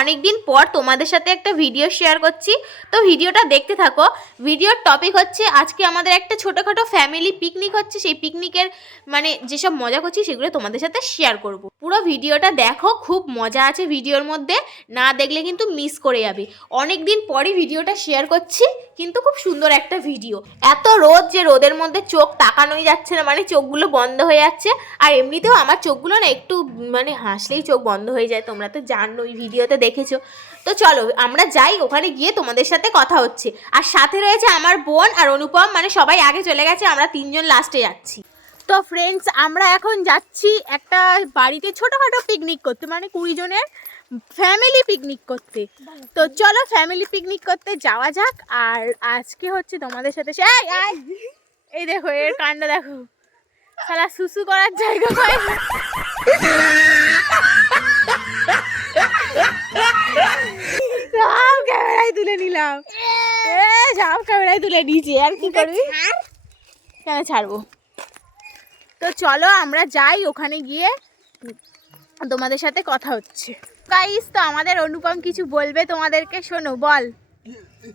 অনেকদিন পর তোমাদের সাথে একটা ভিডিও শেয়ার করছি, তো ভিডিওটা দেখতে থাকো। ভিডিওর টপিক হচ্ছে আজকে আমাদের একটা ছোটোখাটো ফ্যামিলি পিকনিক হচ্ছে, সেই পিকনিকের মানে যেসব মজা করছি সেগুলো তোমাদের সাথে শেয়ার করব। পুরো ভিডিওটা দেখো, খুব মজা আছে ভিডিওর মধ্যে, না দেখলে কিন্তু মিস করে যাবে। অনেক দিন পরই ভিডিওটা শেয়ার করছি, কিন্তু খুব সুন্দর একটা ভিডিও। এত রোদ যে রোদের মধ্যে চোখ তাকানোই যাচ্ছে না, মানে চোখগুলো বন্ধ হয়ে যাচ্ছে। আর এমনিতেও আমার চোখগুলো না একটু মানে হাসলেই চোখ বন্ধ হয়ে যায়, তোমরা তো জানো, ওই ভিডিওতে দেখেছো। তো চলো আমরা যাই, ওখানে গিয়ে তোমাদের সাথে কথা হচ্ছে। আর সাথে রয়েছে আমার বোন আর অনুপম, মানে সবাই আগে চলে গেছে, আমরা তিনজন লাস্টে যাচ্ছি। তো ফ্রেন্ডস, আমরা এখন যাচ্ছি একটা বাড়িতে ছোটোখাটো পিকনিক করতে, মানে 20 জনের ফ্যামিলি পিকনিক করতে। তো চলো ফ্যামিলি পিকনিক করতে যাওয়া যাক। আর আজকে হচ্ছে তোমাদের সাথে এই দেখো এর কাণ্ড দেখো, শালা সুসু করার জায়গা পায় না। সব ক্যামেরায় তুলে নিলাম, সব ক্যামেরায় তুলে নিয়েছি, আর কি করবি, কেন ছাড়বো। তো চলো আমরা যাই, ওখানে গিয়ে তোমাদের সাথে কথা হচ্ছে। গাইস, তো আমাদের অনুপম কিছু বলবে তোমাদেরকে, শোনো, বল।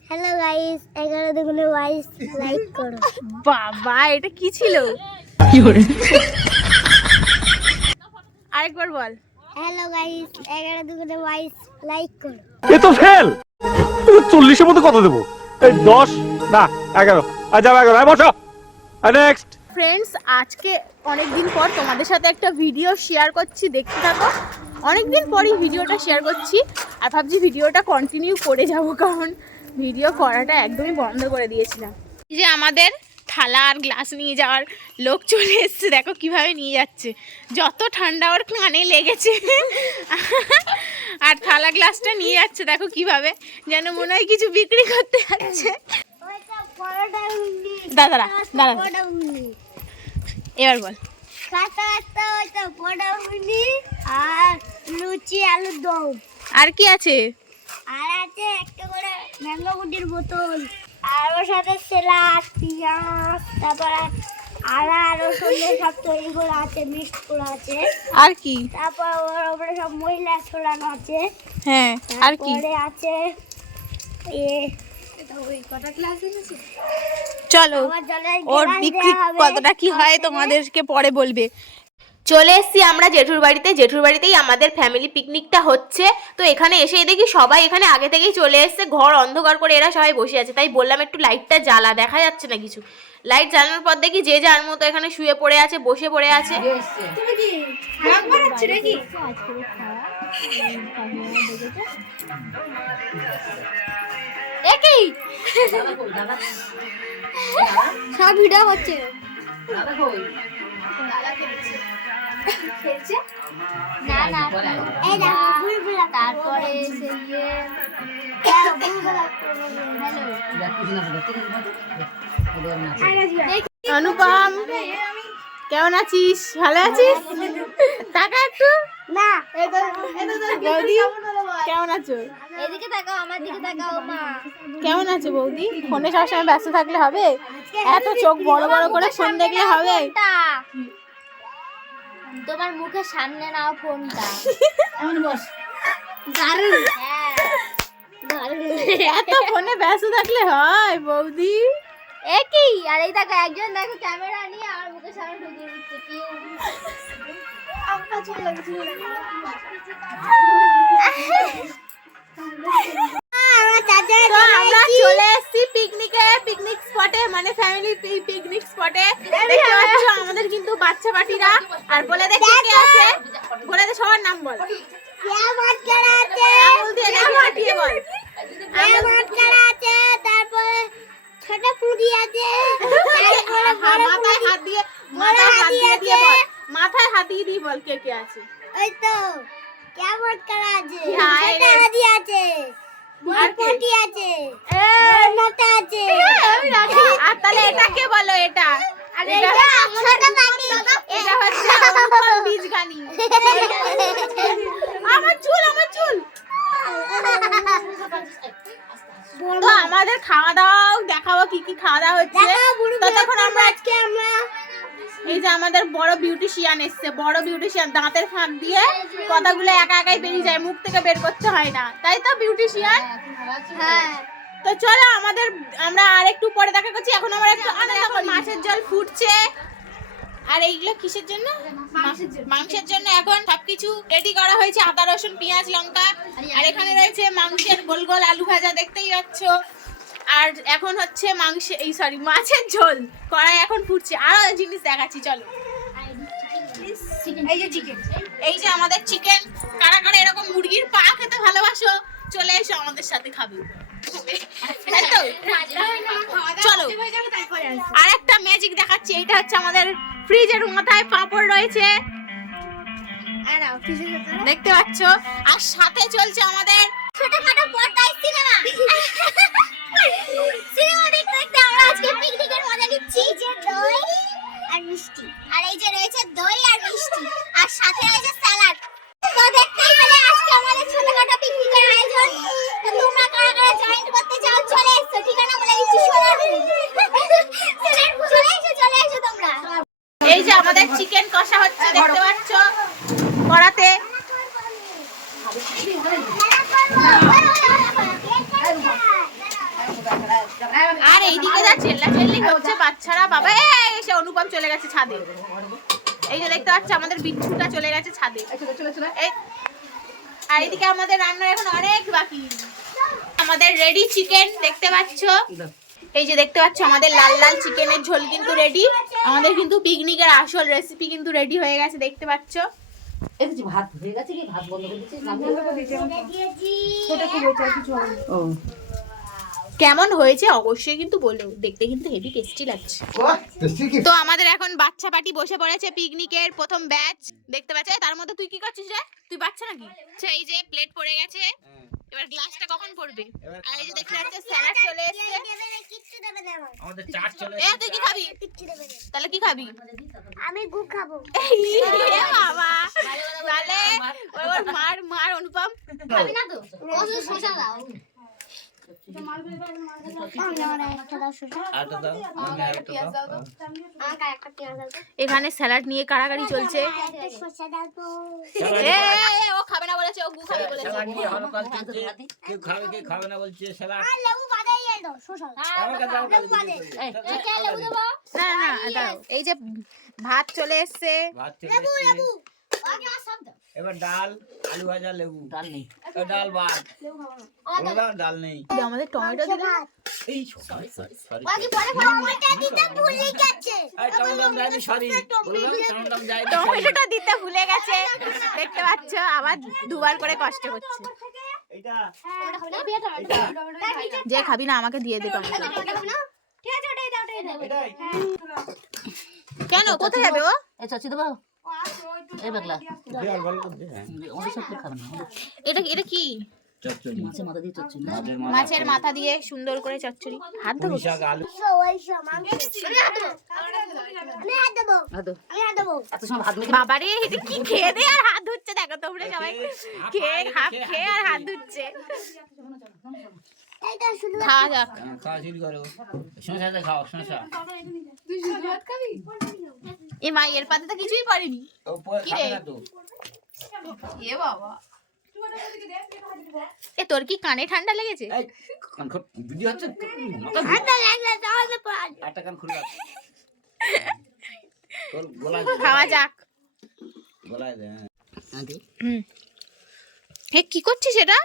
হ্যালো গাইস, 11 দুগুণে 22 লাইক করো। বাবা, এটা কি ছিল? আরেকবার বল। হ্যালো গাইস, 11 দুগুণে 22 লাইক করো। এ তো ফেল, 40 এর মধ্যে কত দেবো? এই 10 না 11, আজ 11, বসো। নেক্সট ফ্রেন্ডস, আজকে অনেকদিন পর তোমাদের সাথে একটা ভিডিও শেয়ার করছি, দেখতে থাকো। অনেকদিন পরই ভিডিওটা শেয়ার করছি, আর ভাবছি ভিডিওটা কন্টিনিউ করে যাব, কারণ ভিডিও করাটা একদমই বন্ধ করে দিয়েছিলাম। এই যে আমাদের থালা আর গ্লাস নিয়ে যাওয়ার লোক চলে এসছে, দেখো কিভাবে নিয়ে যাচ্ছে, যত ঠান্ডা ওর কানে লেগেছে। আর থালা গ্লাসটা নিয়ে যাচ্ছে, দেখো কিভাবে, যেন মনে হয় কিছু বিক্রি করতে যাচ্ছে। দাদা দাদা, এবার বল। আর লুচি আলুর দম, আর কি আছে? আর আছে একটা করে ম্যাঙ্গো গুটির বোতল, আর ওর সাথে স্যালাড, পেঁয়াজ, তারপর আদা রসুন সব তৈরি করে আছে, মিক্স করে আছে। আর কি? তারপর ওর উপরে সব মহিলা ছড়ানো আছে। হ্যাঁ, আর কি আছে? চলো, ওর বিক্রি কতটা কি হয় তোমাদেরকে পরে বলবে। চলে এসছি আমরা জেঠুর বাড়িতে, জেঠুর বাড়িতেই আমাদের ফ্যামিলি পিকনিকটা হচ্ছে। তো এখানে এসে দেখি সবাই এখানে আগে থেকেই চলে এসছে, ঘর অন্ধকার করে এরা সবাই বসে আছে, তাই বললাম একটু লাইটটা জ্বালা, দেখা যাচ্ছে না কিছু। লাইট জ্বালানোর পর দেখি যে যার মতো এখানে শুয়ে পড়ে আছে, বসে পড়ে আছে। একই সব ভিডিও হচ্ছে। না না, এই দেখো ভুলভুলা, তারপরে অনুপম, কেমন আছিস? ভালো আছিস? টাকা একটু না, বৌদি, কেমন আছো? এদিকে তাকাও, আমার দিকে তাকাও। মা কেমন আছো বৌদি? ফোনে সবসময় ব্যস্ত থাকলে হবে? এত চোখ বড় বড় করে ফোন দেখলে হবে? তোমার মুখের সামনে নাও ফোনটা। দারুণ, হ্যাঁ দারুণ। এত ফোনে ব্যস্ত থাকলে হয় বৌদি? একই, আর এই দেখো একজন দেখো ক্যামেরা নিয়ে আমার মুখের সামনে ঢুকিয়ে দিচ্ছে। কি আমরা চলে এসেছি পিকনিক স্পটে, মানে ফ্যামিলি পিকনিক স্পটে। দেখতে পাচ্ছ আমাদের কিন্তু বাচ্চা পার্টিরা। আর বলে দে কে কে আছে, বলে দে সবার নাম বল। তারপরে ছোট পুরি আছে, মাথায় হাত দিয়ে বল, মাথায় হাত দিয়ে বল কে কে আছে। ওই তো কেমন করা আছে, হ্যাঁ, ছোট হাতি আছে, বড় পটি আছে, নাটা আছে। আর তাহলে এটাকে বলো, এটা আর এটা ছোট পাখি, এটা হচ্ছে অনুপম বীজগানি। আমার চুল তো আমাদের খাওয়া দাওয়া দেখাবো, কি কি খাওয়া দাওয়া হচ্ছে। ততক্ষণ আমরা এই যে আমাদের বড় বিউটিশিয়ান এসছে, বড় বিউটিশিয়ান দাঁতের ফাঁক দিয়ে কথাগুলো একা একাই বেরিয়ে যায়, মুখ থেকে বের করতে হয় না, তাই তো বিউটিশিয়ান? হ্যাঁ তো চলো আমরা আর একটু পরে দেখা করছি। এখন আমার একটু এখন মাছের জল ফুটছে। আর এইগুলো কিসের জন্য? মাংসের জন্য। এখন সবকিছু রেডি করা হয়েছে, আদা রসুন পেঁয়াজ লঙ্কা। আর এখানে রয়েছে মাংসের গোল গোল আলু ভাজা, দেখতেই পাচ্ছ। আর এখন হচ্ছে মাছের ঝোল কড়াই এখন ফুটছে। আরো জিনিস দেখাচ্ছি, চলো। এই যে চিকেন, এই যে আমাদের চিকেন। কারা কারা এরকম মুরগির পা খেতে ভালোবাসো, চলে এসো আমাদের সাথে খাবে। চলো আর একটা ম্যাজিক দেখাচ্ছি। এটা হচ্ছে আমাদের ফ্রিজের মাথায় পাঁপড় রয়েছে, দেখতে পাচ্ছ। আর সাথে চলছে আমাদের ছোটখাটো পর্দায় সিনেমা। সিনেমা দেখতে দেখতে আমরা আজকে পিকনিকের মজা নিচ্ছি। যে দই আর মিষ্টি, আর এই যে রয়েছে দই আর মিষ্টি, আর সাথে রয়েছে স্যালাড। তো দেখতেই পেলে আজকে আমাদের ছোটখাটো পিকনিকের আয়োজন। তো তোমরা কারা কারা জয়েন করতে চাও চলে এসো, ঠিকানা বলে দিচ্ছি সোনারপুর। চলে এসো তোমরা। এই যে আমাদের চিকেন কষা হচ্ছে, দেখতে পাচ্ছ কড়াতে। আর এইদিকে যা চেল্লাচেল্লি হচ্ছে বাচ্চারা, বাবা এসে অনুপম চলে গেছে ছাদে। এই যে দেখতে পাচ্ছ আমাদের বিচ্ছুটা চলে গেছে ছাদে। আর এদিকে আমাদের রান্না এখন অনেক বাকি। আমাদের রেডি চিকেন, দেখতে পাচ্ছ। এই যে দেখতে পাচ্ছ আমাদের লাল লাল চিকেনের ঝোল কিন্তু রেডি। আমাদের কিন্তু পিকনিকের আসল রেসিপি কিন্তু রেডি হয়ে গেছে, দেখতে পাচ্ছ। ভাত হয়ে গেছে কি? ভাত বন্ধ করে কেমন হয়েছে অবশ্যই কিন্তু বলো, দেখতে কিন্তু হেভি টেস্টি লাগছে। তো আমাদের এখন বাচ্চা পার্টি বসে পড়েছে, পিকনিকের প্রথম ব্যাচ, দেখতে পাচ্ছ। তার মধ্যে তুই কি করছিস রে? তুই বাচ্চা নাকি? আচ্ছা, এই যে প্লেট পড়ে গেছে, এবার গ্লাসটা কখন পড়বে? আর এই যে দেখতে পাচ্ছ স্যালাড চলে এসেছে। আমাদের চাট চলে তুই কি খাবি? তাহলে কি খাবি? আমি গু খাবো। বাবা, তাহলে ওর মার অনুপম খাবি না তো? ও শুধু শসা খাও। এখানে স্যালাড নিয়ে কাড়াকাড়ি চলছে। ও খাবে না বলেছে, ও গু খাবে বলেছে। কেউ খাবে কেউ খাবে না বলছে স্যালাড। না না দাঁড়াও, এই যে ভাত চলে এসছে। ভাত চলে এসেছে। এবার ডাল, আলু ভাজা, লেবু। ডাল নেই, ডাল বাদ। ডাল নেই। আমাদের টমেটো দিলে এই সরি সরি সরি টমেটোটা দিতে ভুলে গেছে, দেখতে পাচ্ছ। আবার দুবার করে কষ্ট করছে। যে খাবি না আমাকে দিয়ে দে টমেটো। কেন, কোথায় যাবে ও? এটা কি? মাছের মাথা দিয়ে সুন্দর করে চচ্চড়ি। হাত ধরো। বাবারে, এটা কি খেয়ে দে আর হাত ধুচ্ছে, দেখো তোমরা সবাই খেয়ে আর হাত ধুচ্ছে। খাওয়া যাক। এ মা, এর পাতে তো কিছুই পড়েনি। কি রে? এ বাবা, এ তোর কি কানে ঠান্ডা লেগেছে? খাওয়া যাক। কি করছিস এটা?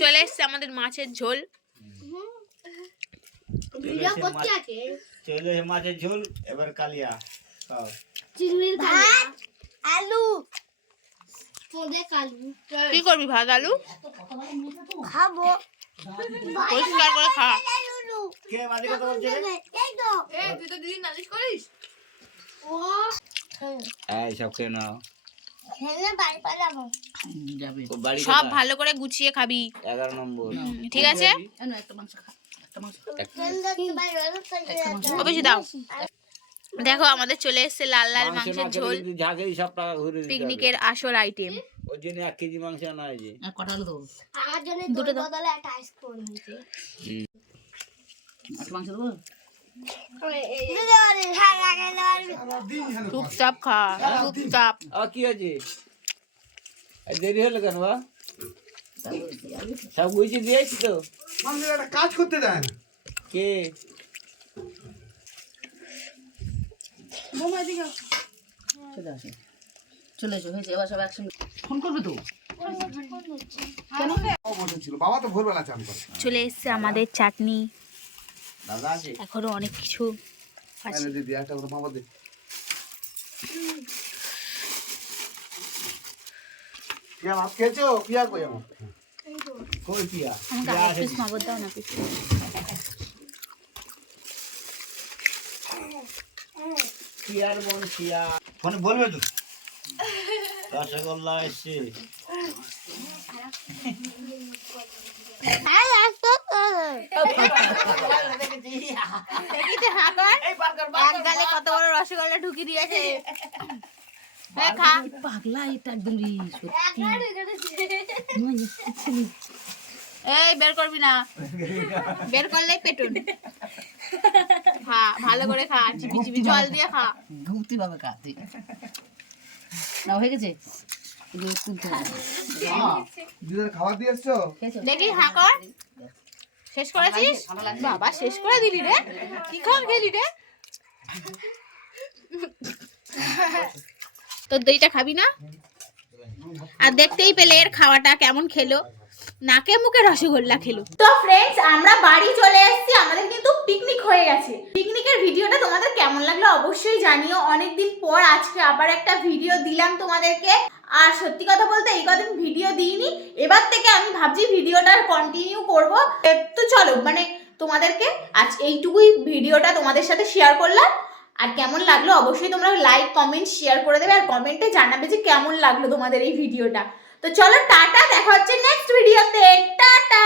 চলে এসছে আমাদের মাছের ঝোল। মাছের ঝোল। এবার কালিয়া আলু। কি করবি? ভাত আলু খাবো। পরিষ্কার করে খা। কে বাড়ি কথা বলছে? তুই তো দিদি নালিশ করিস। এই সব খেয়ে নাও। সব ভালো করে গুছিয়ে খাবি। 11 নম্বর। ঠিক আছে, অবশ্যই দাও। দেখো আমাদের চলে এসেছে লাল লাল মাংসের ঝোল, পিকনিকের আসল আইটেম। ওর জন্য 1 কেজি মাংস আনা হয়েছে। আমার জন্য দুটো দাও। বদলে একটা আইসক্রিম হয়েছে। মাংস দেবো? চুপচাপ খা, চুপচাপ। কি আছে দেরি হলো কেন বা সব গুছিয়ে দিয়েছি তো মানুষের একটা কাজ করতে দেয় না। কে চলে এসো, হয়েছে, এবার সব একসঙ্গে ফোন করবে তো। ও বসে ছিল, বাবা তো ভোরবেলা চান করে। চলে এসছে আমাদের চাটনি, দাদা আছে এখনো অনেক কিছু আছে। আরে দিদি একটা করে বাবা দে। পিয়া ভাত খেয়েছো? পিয়া কই আমার? কই পিয়া আমাকে আরেক পিস মাবর দাও না পিস। পিয়ার বোন পিয়া ফোনে বলবে তো? রসগোল্লা এসছে দেখিতে হাঁকর, এক গালে কত বড় রসগোল্লা ঢুকি দিয়েছে। হ্যাঁ, খা। পাগলা এটা একদম রে, সত্যি। এই বের করবি না, বের করলেই পেটুন। খা, ভালো করে খা, চিপি চিপি জল দিয়ে খা। ঘুমতি ভাবে খাতে না, হয়ে গেছে। এগুলো তুলতে হবে। দিদার খাবার দিয়ে এসছো? খেয়েছো? দেখি হাঁকর, শেষ করেছিস? বাবা, শেষ করে দিলি রে, কি খাওয়া খেলি রে? তোর দইটা খাবি না? আর দেখতেই পেলে এর খাওয়াটা কেমন খেলো, নাকে মুখে রসগোল্লা খেলো। তো ফ্রেন্ডস, আমরা বাড়ি চলে এসেছি, আমাদের কিন্তু পিকনিক হয়ে গেছে। পিকনিকের ভিডিওটা তোমাদের কেমন লাগলো অবশ্যই জানিও। অনেকদিন পর আজকে আবার একটা ভিডিও দিলাম তোমাদেরকে। আর সত্যি কথা বলতে এই কদিন ভিডিও দিইনি, এবার থেকে আমি ভাবছি ভিডিওটা কন্টিনিউ করব। তো চলো, মানে তোমাদেরকে আজ এইটুকুই ভিডিওটা তোমাদের সাথে শেয়ার করলাম। আর কেমন লাগলো অবশ্যই তোমরা লাইক কমেন্ট শেয়ার করে দেবে, আর কমেন্টে জানাবে যে কেমন লাগলো তোমাদের এই ভিডিওটা। তো চলো টাটা, দেখা হচ্ছে নেক্সট ভিডিওতে। টাটা।